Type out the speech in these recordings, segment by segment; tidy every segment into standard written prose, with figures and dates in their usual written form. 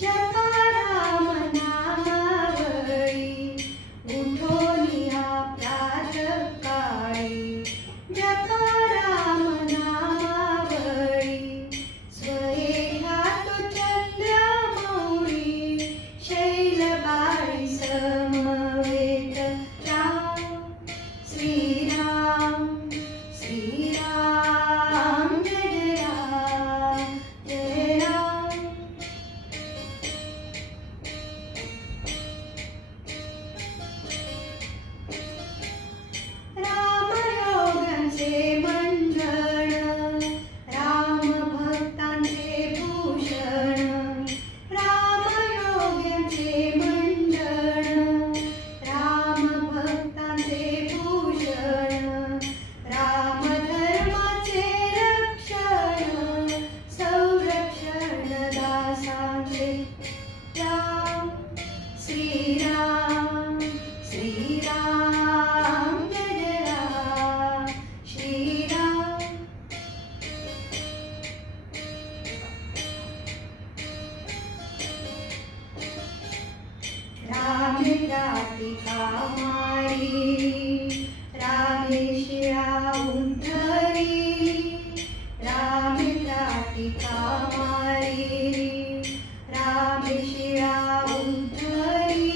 जपा राम नामावळी, उठोनिया प्रातःकाळी. जपा राम नामावळी, स्वयेहातो चंद्रमौळी. शैलबाळी समवेत राम, श्रीराम श्रीराम जय राम जय राम. रामयोगांचे मंडळ, राम भक्तांचे भूषण. रामयोगांचे मंडळ, राम भक्तांचे भूषण. राम धर्माचे रक्षण, संरक्षण दासांचे. राम श्रीराम श्रीराम जय राम श्रीराम. रामे राधिका मारी, रामे शिळा उंथरी. रामे राधिका मारी, रामे शिळा उंथरी.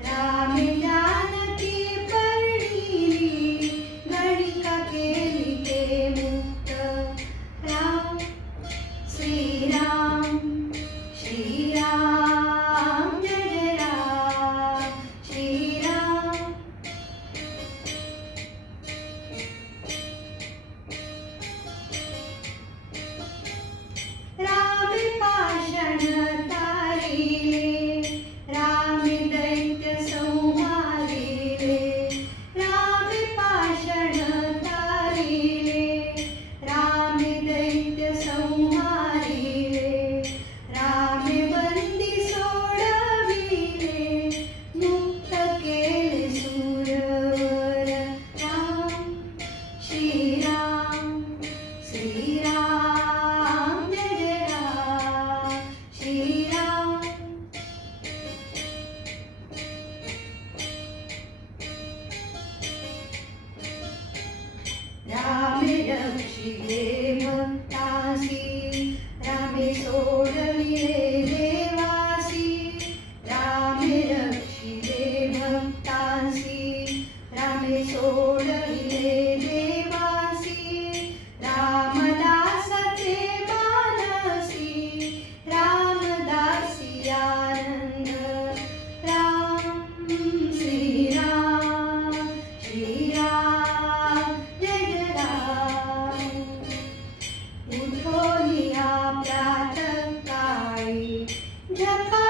रामे जानकी परिणिली, गणिका केली ते मुक्त. राम श्रीराम श्रीराम जय राम श्रीराम. रामे पाषाण तारिले, रामे दैत्य संहारिले. रामे पाषाण तारिले, रामे दैत्य संहारिले. रामे बंदी सोडविले, मुक्त केले सूरवर. राम श्रीराम श्रीराम जय राम श्रीराम. रामे रक्षिले भक्तासी, रामे सोडविले देवासी. रामे रक्षिले भक्तासी, रामे सोडविले देवासी. रामदासाचे मानसी, रामदासी आनंद. राम श्रीराम श्रीराम जय राम. उठोनिया प्रातःकाळी, जपा